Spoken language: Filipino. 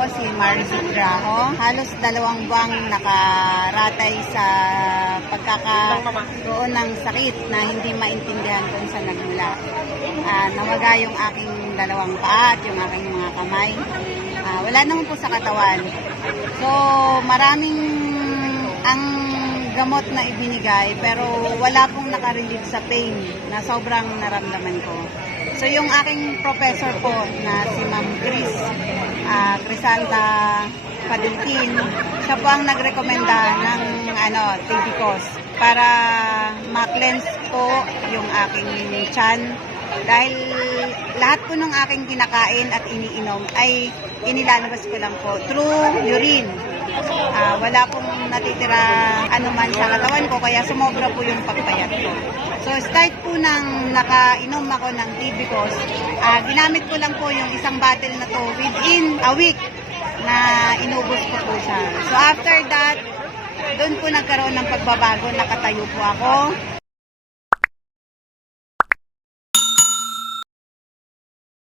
po si Maricel Graho. Halos 2 buwang nakaratay sa pagkakaroon ng sakit na hindi maintindihan kung saan nagmula. Nawaga yung aking 2 paa at yung aking mga kamay. Wala naman po sa katawan. So maraming ang gamot na ibinigay pero wala pong nakarelieve sa pain na sobrang naramdaman ko. So yung aking professor po na si Ma'am Crisanta Padilkin, siya po ang nagrekomenda ng Tibicos para ma-cleanse po yung aking tiyan. Dahil lahat po ng aking kinakain at iniinom ay inilalabas ko lang po through urine. Wala pong natitira anuman sa katawan ko kaya sumobra po yung pagpayat ko. So start po nang nakainom ako ng Tibicos, ginamit ko lang po yung isang bottle na to within a week na inubos ko po siya. So after that, doon po nagkaroon ng pagbabago, nakatayo po ako.